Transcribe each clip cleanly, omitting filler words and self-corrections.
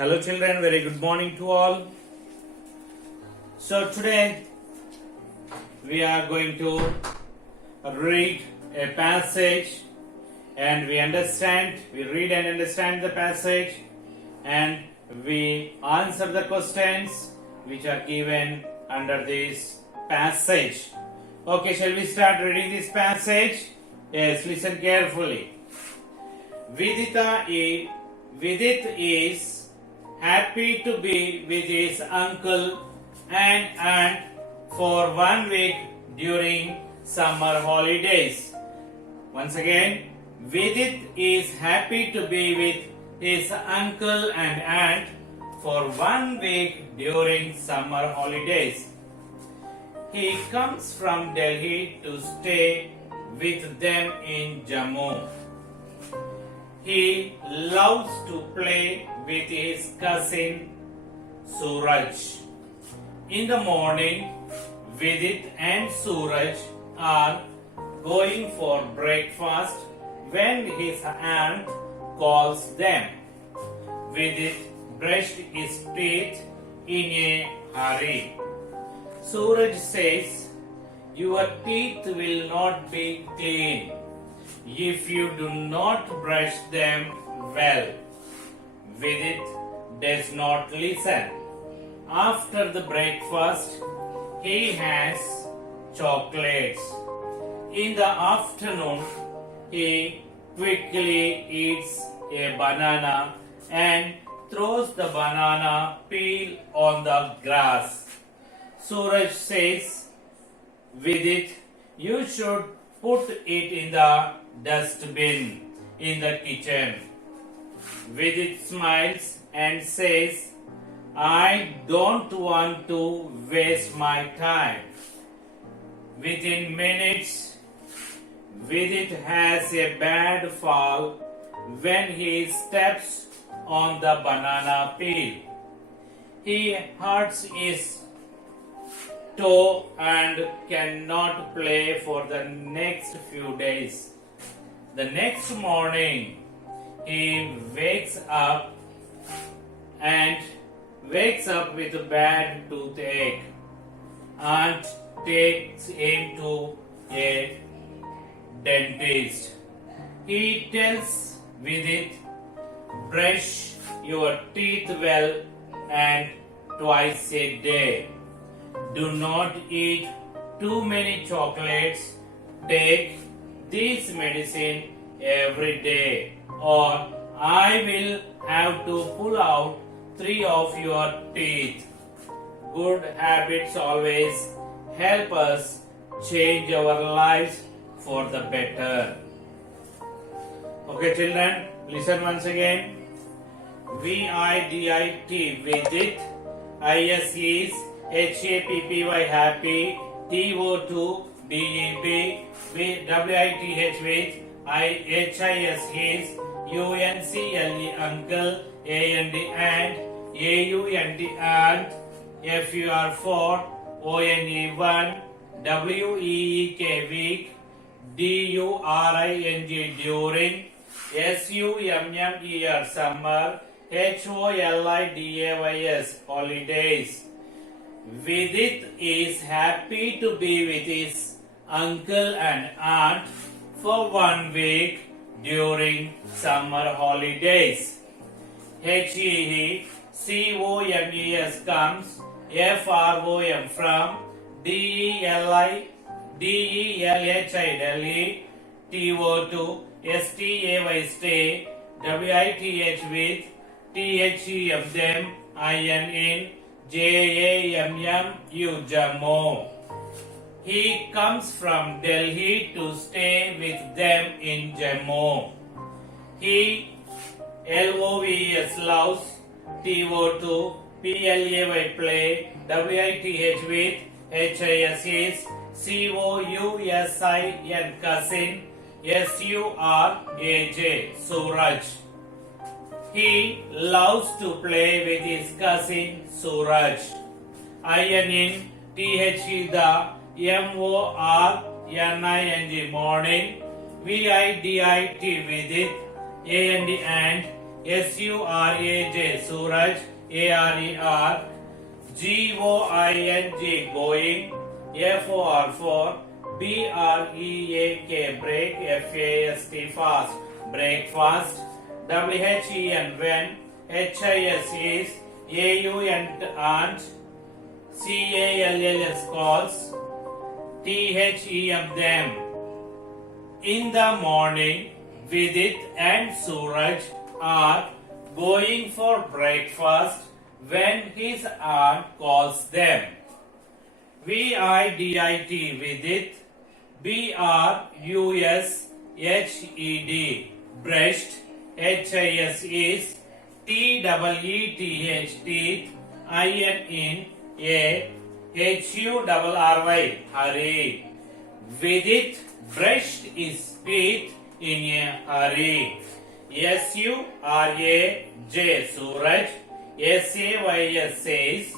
Hello children, very good morning to all. So today we are going to read a passage and we read and understand the passage and we answer the questions which are given under this passage. Okay, shall we start reading this passage? Yes, listen carefully. Vidit is happy to be with his uncle and aunt for 1 week during summer holidays. Once again, Vidit is happy to be with his uncle and aunt for 1 week during summer holidays. He comes from Delhi to stay with them in Jammu. He loves to play with his cousin Suraj. In the morning, Vidit and Suraj are going for breakfast when his aunt calls them. Vidit brushed his teeth in a hurry. Suraj says, "Your teeth will not be clean if you do not brush them well." Vidit does not listen. After the breakfast, he has chocolates. In the afternoon, he quickly eats a banana and throws the banana peel on the grass. Suraj says, "Vidit, you should put it in the dustbin in the kitchen." Vidit smiles and says, "I don't want to waste my time." Within minutes, Vidit has a bad fall when he steps on the banana peel. He hurts his toe and cannot play for the next few days. The next morning, he wakes up with a bad toothache. Aunt takes him to a dentist. He tells Vidit, "Brush your teeth well and twice a day. Do not eat too many chocolates. Take this medicine every day, or I will have to pull out 3 of your teeth." Good habits always help us change our lives for the better. Okay, children, listen once again. VIDIT, Vidit. IS is HAPPY, happy. TO2, BEB. WITH with HIS is UNCLE, uncle. AND AUND aunt. FUR4, ONE1. WEEK, week. DURING, during. SUMMER, summer. HOLIDAYS, holidays. Vidit is happy to be with his uncle and aunt for 1 week during summer holidays. HEECOMES comes. FROM, from. DELHI, Delhi. TO2, STAY, stay. WITH with THEM, them. IN, JAMMU, Jammu. He comes from Delhi to stay with them in Jammu. He LOVES, loves. TO2, PLAY, play. WITH with HIS is COUSIN, cousin. SURAJ, Suraj. He loves to play with his cousin Suraj. INN, THE, the MORNING. VIDIT, Vidit. And S-U-R-A-J, Suraj, A-R-E-R, G-O-I-N-G, going, F-O-R, B-R-E-A-K, break, F-A-S-T, fast, breakfast, W-H-E-N, when, H-I-S is, A-U-N, aunt, C-A-L-L-S, calls, T-H-E-M, them. In the morning, Vidit and Suraj are going for breakfast when his aunt calls them. V-I-D-I-T, Vidit, B-R-U-S-H-E-D, brushed, H-I-S is, T-E-E-T-H, teeth, I-N A H-U-R-R-Y, hurry. Vidit brushed his teeth in a hurry. S-U-R-A-J, Suraj, S-A-Y-S says,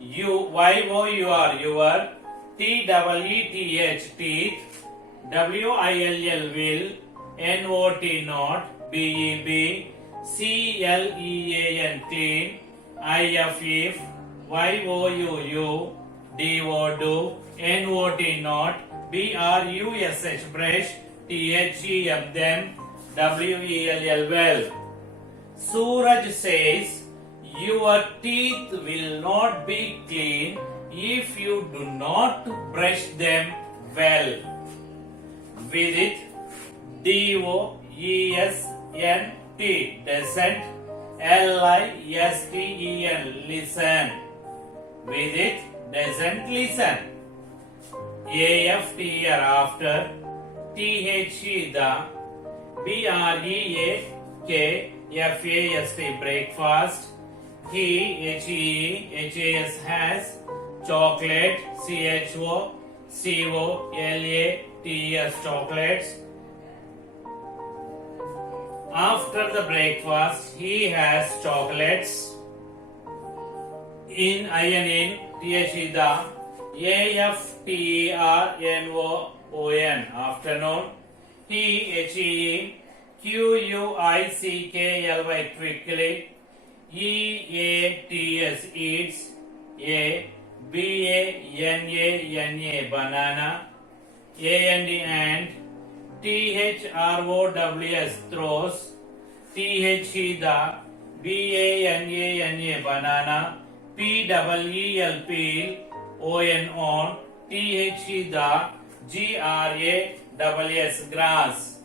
Y-O-U-R, your, T-E-E-T-H, teeth, W-I-L-L, will, N-O-T, not, B-E-B, C-L-E-A-N, clean, I-F, if, Y-O-U-U, D-O, do, N-O-T, not, B-R-U-S-H, brush, T-H-E-M, them, W-E-L-L, well. Suraj says, your teeth will not be clean if you do not brush them well. Vidit, D-O-E-S-N-T, doesn't, L-I-S-T-E-N, listen. Vidit doesn't listen. A-F-T, after, T-H-E, the, B-R-E-A-K-F-A-S-T, breakfast. He, H-E-E, H-A-S, has, chocolate, C-H-O-C-O-L-A-T-E-S, chocolates. After the breakfast, he has chocolates. In, I-N, T-H-E, the, A-F-T-E-R-N-O-O-N, afternoon. He, H-E-E, Q-U-I-C-K-L-Y, quickly. E-A-T-S, eats. B-A-N-A-N-A, banana. A-N-D, and. T-H-R-O-W-S, throws. T-H-E, the. B-A-N-A-N-A, banana. P-E-E-L, peel. O-N, on. T-H-E, the. G-R-A-S-S, grass.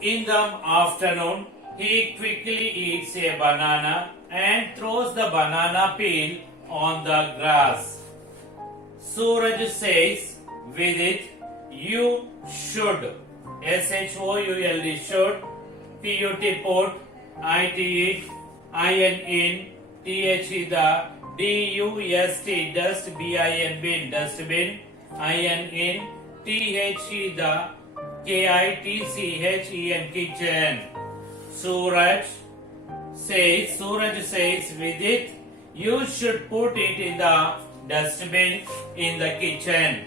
In the afternoon, he quickly eats a banana and throws the banana peel on the grass. Suraj says, Vidit, you should, S-H-O-U-L-D, should, P-U-T, put, I-T, I-N, T-H-E, the, D-U-S-T, dust, B-I-N, bin, dustbin, I-N, T-H-E, the, K-I-T-C-H-E-N, kitchen. Suraj says, Vidit, you should put it in the dustbin in the kitchen.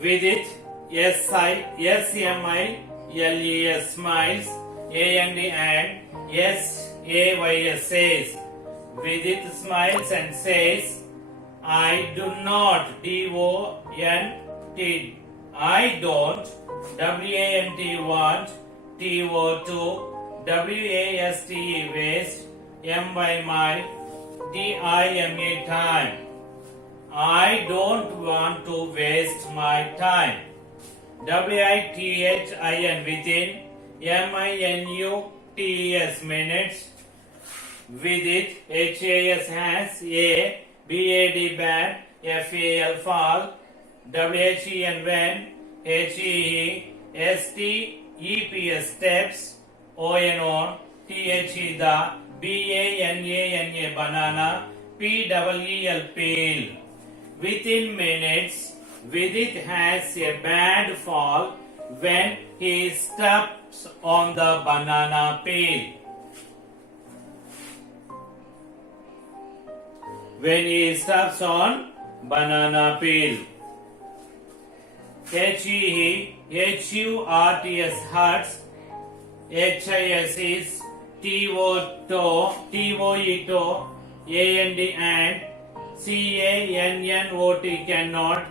Vidit, S-M-I-L-E-S, smiles, A-N-D, and S-A-Y-S, says. Vidit smiles and says, I do not, D-O-N-T, I don't, W-A-N-T, want, T-O-2, W-A-S-T-E, waste, M-Y, my, T-I-M-E, time. I don't want to waste my time. W-I-T-H-I-N, within, M-I-N-U-T-E-S, minutes. Vidit, H-A-S, has, A, B-A-D, bad, F-A-L, fall, W-H-E-N, when, H-E-E-S-T-E-P-S, steps, O-N, on, T-H-E, the, B-A-N-A-N-A, banana, P-E-E-L, peel. Within minutes, Vidit has a bad fall when he steps on the banana peel. When he steps on banana peel. H-E-E-H-U-R-T-S, hurts, HIS is TOE to, AND and CANNOT cannot,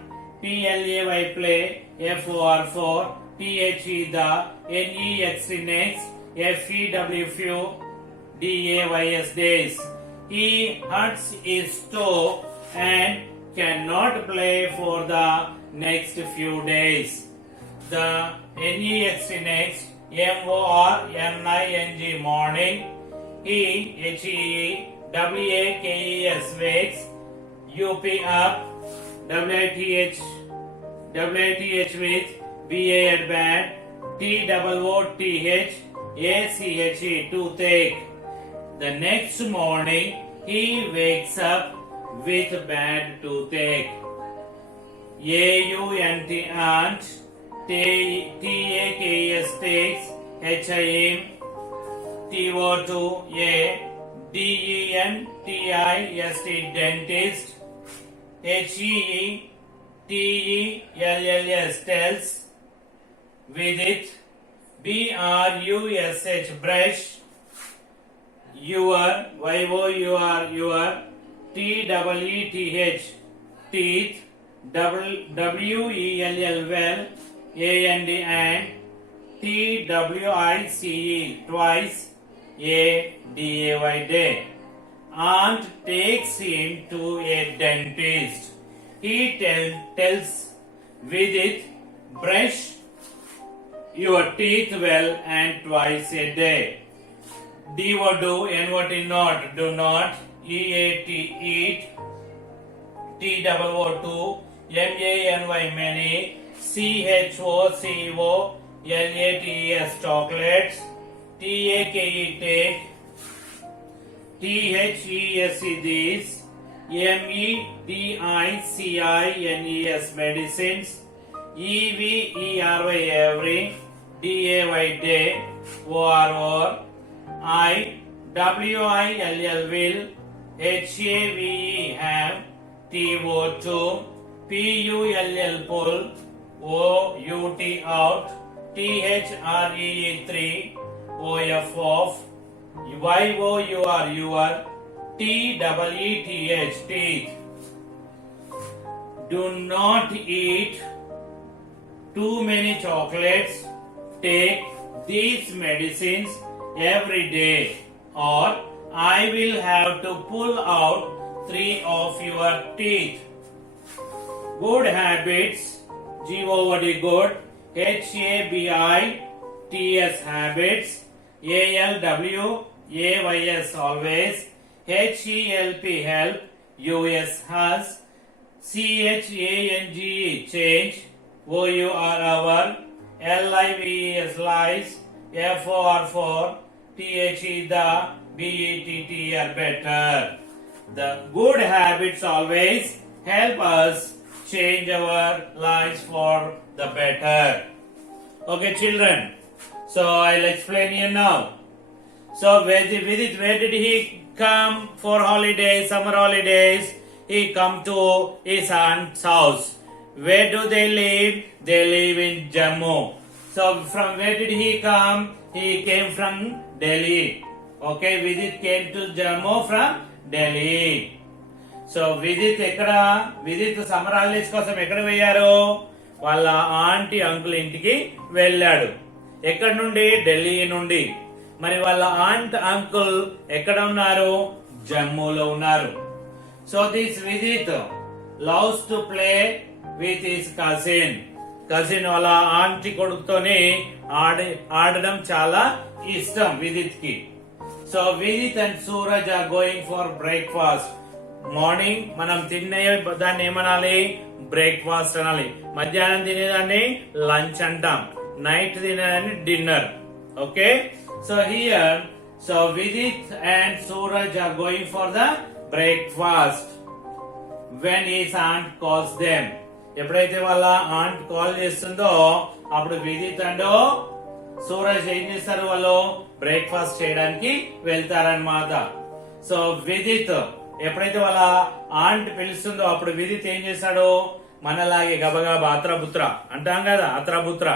PLAY play, FOR for, THE the, NEX next, FEW few, DAYS days. He hurts his toe and cannot play for the next few days. The NEX next, MORNING morning. He WAKES wakes. UP up. WITH with BA at bad. TOOTH ACHE toothache. The next morning he wakes up with bad toothache. AUNT aunt. TAKS takes. HIM. TO2 A. DENTIST dentist. HETELLS tells. With it. BRUSH brush. Your your TEETH teeth. WELL well. And TWICE twice. ADAY day. Aunt takes him to a dentist. He tells with it, brush your teeth well and twice a day. DO do, NOT not, do not, EAT eat, TOO MANY many, CHOCO LATES chocolates, TAKE take, THESE these, MEDICINES medicines, EVERY every, DAY day, OR IWILL will, HAVE have, TO2 PULL pull, OUT out, THREE 3, OF off, YOUR your, TEETH teeth. Do not eat too many chocolates. Take these medicines every day, or I will have to pull out 3 of your teeth. Good habits, GOD good, HABITS habits, ALWAYS always, HELP help, US has, CHANGE change, OUR our, LIVES lies, FOR for, THE the, BETT are better. The good habits always help us change our lives for the better. Okay, children. So I'll explain here now. So where did he come for holidays, summer holidays? He come to his aunt's house. Where do they live? They live in Jammu. So from where did he come? He came from Delhi. Okay, Vidit came to Jammu from Delhi. So Vidit summer holidays కోసం ఎక్కడ పోయారు? వాళ్ళ aunty uncle ఇంటికి వెళ్ళాడు. ఎక్కడి నుండి? ఢిల్లీ నుండి. మరి వాళ్ళ ఆంట్ అంకుల్ ఎక్కడ ఉన్నారు? జమ్మూలో ఉన్నారు. So this Vidit loves to play with his cousin. వాళ్ళ ఆంటీ కొడుకుతోని ఆడడం చాలా ఇష్టం విదిత్ కి. So Vidit and Suraj are going for breakfast. Morning మనం తినే దాన్ని ఏమనాలి? బ్రేక్ఫాస్ట్ అనాలి. మధ్యాహ్నం తినేదాన్ని లంచ్ అంటాం. నైట్ తినేదాన్ని dinner. Okay, so here Vidit and Suraj are going for the breakfast when his aunt calls them. ఎప్పుడైతే వాళ్ళ ఆంట్ కాల్ చేస్తుందో అప్పుడు విదిత్ అండ్ సూరజ్ ఏం చేస్తారు? వాళ్ళు బ్రేక్ఫాస్ట్ చేయడానికి వెళ్తారన్నమాట. సో విదిత్ ఎప్పుడైతే వాళ్ళ ఆంట్ పిలుస్తుందో అప్పుడు విదిత్ ఏం చేస్తాడు? మనలాగే గబగబా అత్రపుత్ర అంటాం కదా, అత్రపుత్ర.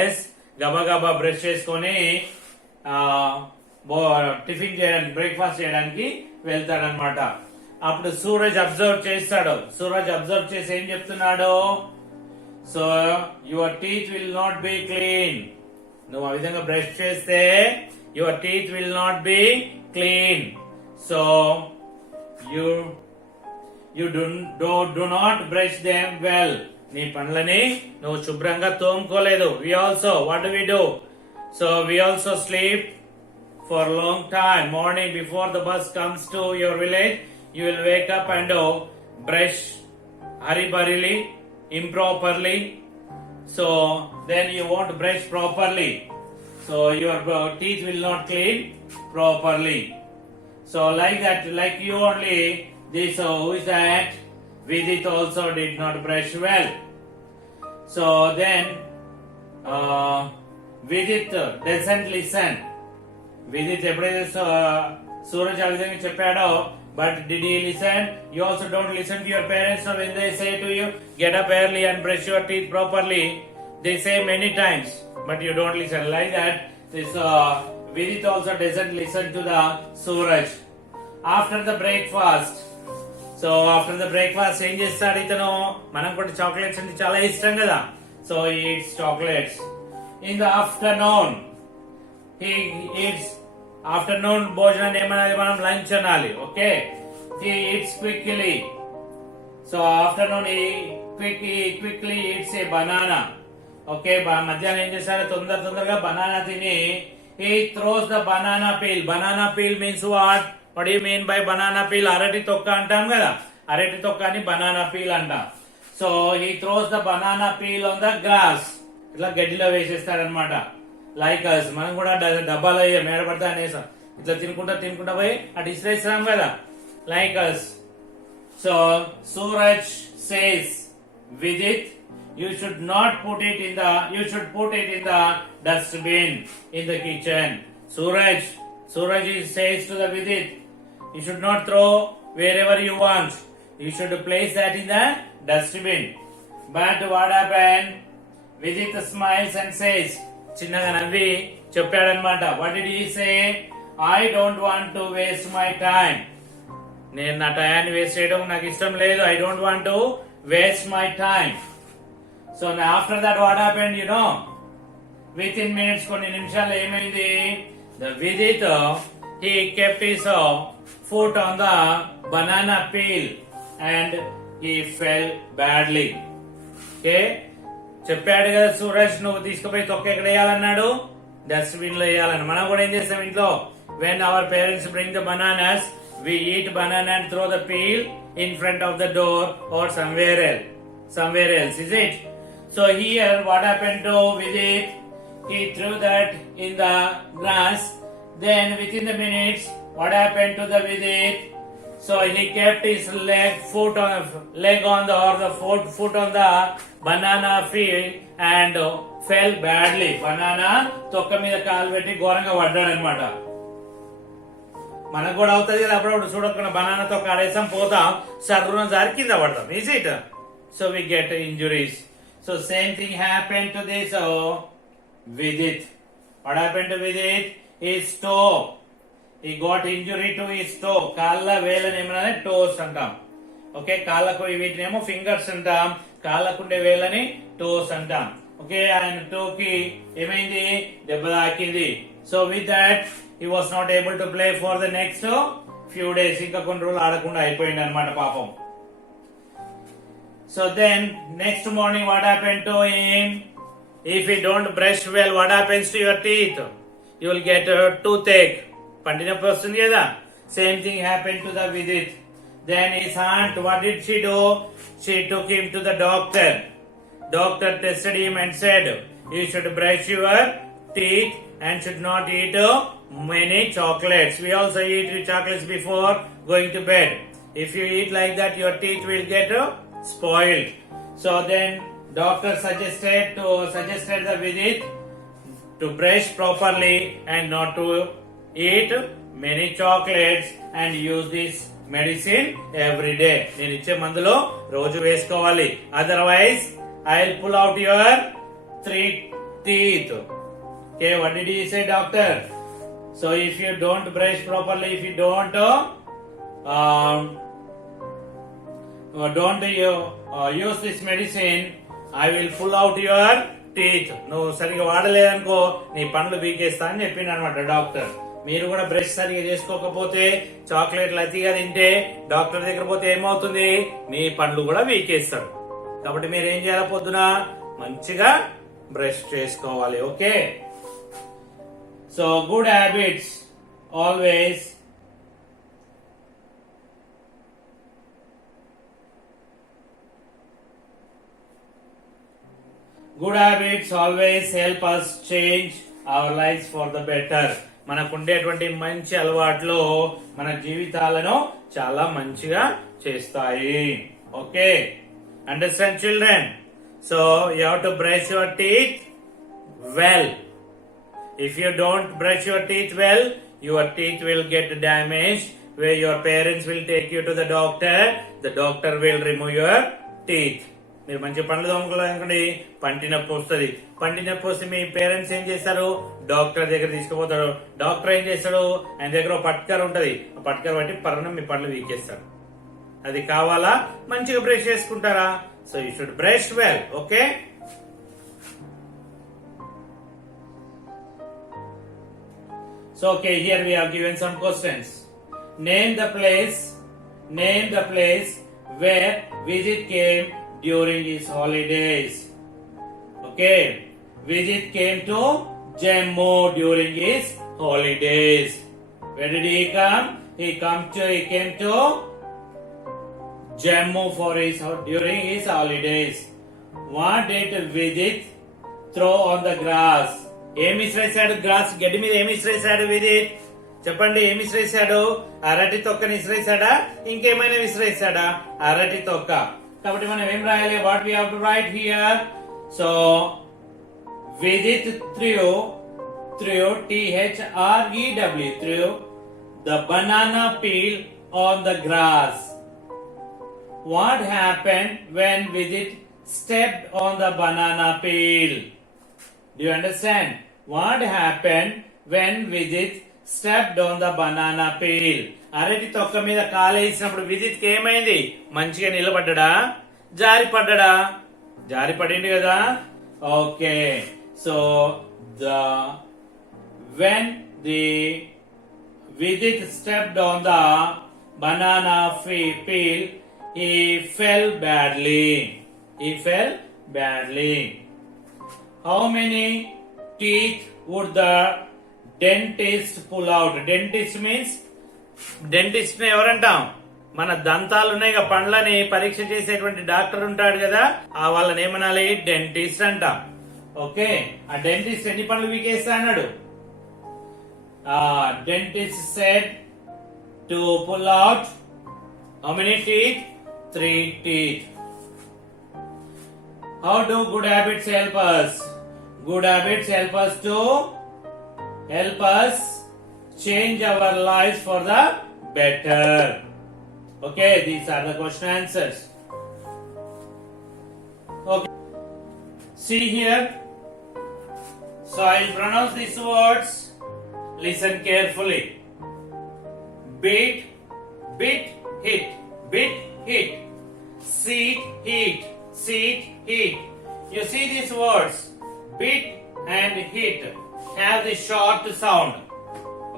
ఎస్, గబగబా బ్రష్ చేసుకొని టిఫిన్ చేయడానికి బ్రేక్ఫాస్ట్ చేయడానికి వెళ్తాడనమాట. అప్పుడు సూరజ్ అబ్జర్వ్ చేస్తాడు. సూరజ్ అబ్జర్వ్ చేసి ఏం చెప్తున్నాడు? So your teeth will not be clean. నువ్వు ఆ విధంగా బ్రష్ చేస్తే your teeth will not be clean. So you do not brush them well. నీ పండ్లని నువ్వు శుభ్రంగా తోముకోలేదు. We also what do we do? So we also sleep for a long time. Morning before the bus comes to your village, you will wake up and brush hurriedly, improperly. So then you won't brush properly. So your teeth will not clean properly. So like that, like you only, this who is that? Vidit also did not brush well. So then Vidit doesn't listen. Vidit ఎప్పుడైతే సూరజ్ ఆ విధంగా చెప్పాడో, but did he listen? You also don't listen to your parents. So when they say to you get up early and brush your teeth properly, they say many times, but you don't listen. Like that this Vidit also doesn't listen to the Suraj. After the breakfast, so after the breakfast ఏం చేస్తాడు ఇతను? మనం కూడా chocolates అంటే చాలా ఇష్టం కదా. So eats chocolates. In the afternoon he eats afternoon భోజనం ఏమన్నది మనం లంచ్ అనాలి. Okay, he eats quickly. So afternoon he quickly eats a banana. Okay, మధ్యాహ్నం ఏం చేశారు? తొందరగా బనానా తిని he throws the banana peel. Banana peel means what? What do you mean by banana peel? అరటి తొక్క అంటాం కదా, అరటి తొక్క అని banana peel అంటాం. So he throws the banana peel on the grass. ఇట్లా గడ్డిలో వేసేస్తాడనమాట. లైక్ అస్, మనం కూడా డబ్బాలో మేడపడతా అనేసాం, ఇట్లా తినుకుంటా పోయి అటు ఇసిరేస్తాం కదా, like us. So Suraj says Vidit, you should put it in the dustbin in the kitchen. Suraj says to the Vidit, you should not throw wherever you want, you should place that in the dustbin. But what happened? Vidit smiles and says, చిన్నగా నవ్వి చెప్పాడనమాట. What did he say? I don't want to waste my time. నేను నా టైంని waste చేయడం నాకు ఇష్టం లేదు. I don't want to waste my time. So after that what happened? You know, with in minutes, కొన్ని నిమిషాలు ఏమైంది? The Vidit he kept his foot on the banana peel and he fell badly. Okay, చెప్పాడు కదా సూరజ్, నువ్వు తీసుకుపోయి తొక్క ఎక్కడ వేయాలన్నాడు? Dustbin లో వేయాలని. మనం కూడా ఏం చేస్తాం ఇంట్లో? When our parents bring the bananas, we eat banana and throw the peel in front of the door or somewhere else, is it? So here what happened to Vidit? He threw that in the grass. Then within the minutes, what happened to the Vidit? So he kept his foot on the banana field and fell badly. Banana తొక్క మీద కాలు పెట్టి ఘోరంగా పడ్డాడు అనమాట. మనకు కూడా అవుతుంది కదా అప్పుడప్పుడు, చూడకుండా బనానా తొక్క ఆడేసాం, పోతాం, సర్రున జారి కింద పడతాం. Is it? So we get injuries. So same thing happen to this Vidit. What happened to Vidit? His toe. He got injury to his toe. కాళ్ళ వేలని ఏమన్నా టోస్ అంటాం. ఓకే, కాళ్ళకు వీటినేమో ఫింగర్స్ అంటాం, కాళ్ళకుండే వేలని టోస్ అంటాం. ఓకే, ఆయన టోకి ఏమైంది? దెబ్బ తాకింది. So with that he was not able to play for the next few days. ఇంకా కొన్ని రోజులు ఆడకుండా అయిపోయింది అనమాట పాపం. So then next morning what happen to him? If you don't brush well, what happens to your teeth? You will get toothache. పంటి నొప్పి వస్తుంది కదా. Same thing happen to the Vidit. Then his aunt, what did she do? She took him to the doctor. Doctor tested him and said, you should brush your teeth and should not eat many chocolates. We also eat chocolates before going to bed. If you eat like that, your teeth will get spoiled. So then doctor suggested the Vidit to brush properly and not to eat many chocolates and use this medicine every day. నేను ఇచ్చే మందులో రోజు వేసుకోవాలి. Otherwise I will pull out your 3 teeth. Okay, what did he say, doctor? So if you don't brush properly, if you don't use this medicine, I will pull out your teeth. నువ్వు సరిగా వాడలేదనుకో నీ పండ్లు పీకేస్తా అని చెప్పిండు అనమాట doctor. మీరు కూడా brush సరిగా చేసుకోకపోతే, చాక్లెట్లు అతిగా తింటే డాక్టర్ దగ్గర పోతే ఏమవుతుంది, మీ పండ్లు కూడా పీకేస్తాడు. కాబట్టి మీరు ఏం చేయాలి, పొద్దున మంచిగా బ్రష్ చేసుకోవాలి. Okay, so good habits always Good habits always help us change our lives for the better. మనకుండేటువంటి మంచి అలవాట్లు మన జీవితాలను చాలా మంచిగా చేస్తాయి. Okay, understand children? So you have to brush your teeth well. If you don't brush your teeth well, your teeth will get damaged, where your parents will take you to the doctor. The doctor will remove your teeth. మీరు మంచి పండ్లు తోముకోవాలనుకోండి, పంటి నొప్పి వస్తుంది. పంటి నొప్పి వస్తే మీ parents ఏం చేస్తారు, డాక్టర్ దగ్గర తీసుకుపోతాడు. డాక్టర్ ఏం చేస్తాడు, ఆయన దగ్గర ఒక పట్కర్ ఉంటది, ఆ పట్కర్ బట్టి పర్వనం మీ పండ్లు వీకేస్తాడు. అది కావాలా, మంచిగా బ్రష్ చేసుకుంటారా? So you should brush well. Okay, so okay, here we have given some questions. Name the place where Vijit came during his holidays. Okay, Vijit came to Jammu during his holidays. Where did he come? He came to Jammu during his holidays. What did Vijit throw on the grass? ఏమి ఇసిరేసాడు, gross గడ్డి మీద ఏమి ఇసిరేసాడు విదిత్? చెప్పండి, ఏమి ఇసిరేసాడు? అరటి తొక్కని ఇసిరేసాడా, ఇంకేమైనా విసిరేసాడా? అరటి తొక్క. కాబట్టి మనం ఏం రాయాలి, what we have to write here? So Vidit threw THREW threw the banana peel on the grass. What happened when Vijit stepped on the banana peel? Do you understand? What happened when Vijit stepped on the banana peel? అరటి తొక్క మీద కాలేసినప్పుడు విజిత్ కి ఏమైంది? మంచిగా నిలబడ్డా, జారి పడ్డా? జారి పడింది కదా. Okay, so when the Vijit stepped on the banana peel, he fell badly. How many teeth would the dentist pull out? Dentist means, dentist ని ఎవరంటాం? మన దంతాలు ఉన్నాయి, పండ్లని పరీక్ష చేసేటువంటి డాక్టర్ ఉంటాడు కదా, ఆ వాళ్ళని ఏమనాలి, డెంటిస్ట్ అంటాం. ఓకే, ఆ డెంటిస్ట్ ఎన్ని పండ్లు వీకేస్తా అన్నాడు? Dentist said to pull out how many teeth? 3 teeth. How do good habits help us? Good habits help us change our lives for the better. Okay, these are the question answers. Okay, see here. So I will pronounce these words. Listen carefully. Beat, hit. Seat, heat. You see these words, beat and hit, have the short sound.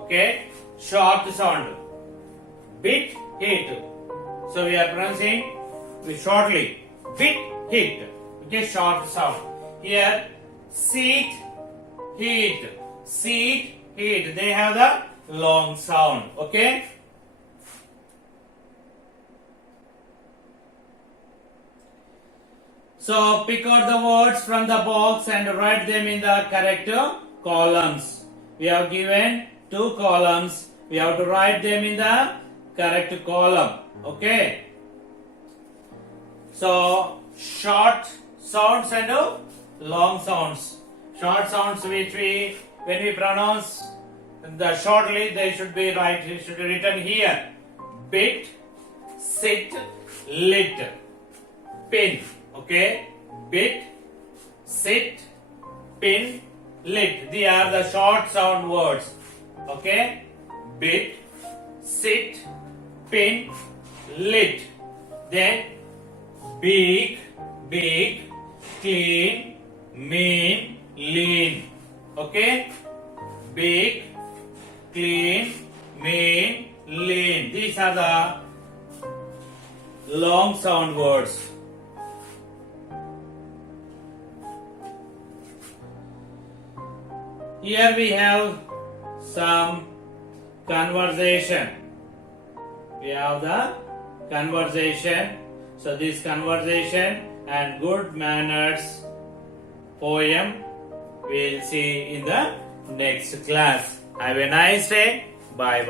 Okay, short sound. Beat, hit. So we are pronouncing shortly. Beat, hit. Okay, short sound. Here, seat, heat. They have the long sound. Okay. So pick out the words from the box and write them in the correct columns. We have given 2 columns. We have to write them in the correct column. Okay. So short sounds and long sounds. Short sounds which when we pronounce the shortly, they should be written here. Bit, sit, lit, pin. Okay, bit, sit, pin, lit. They are the short sound words. Okay? Bit, sit, pin, lit. Then big, big, clean, mean, lean. Okay? Big, clean, mean, lean. These are the long sound words. Here we have some conversation. We have the conversation. So this conversation and good manners poem we'll see in the next class. Have a nice day. Bye bye.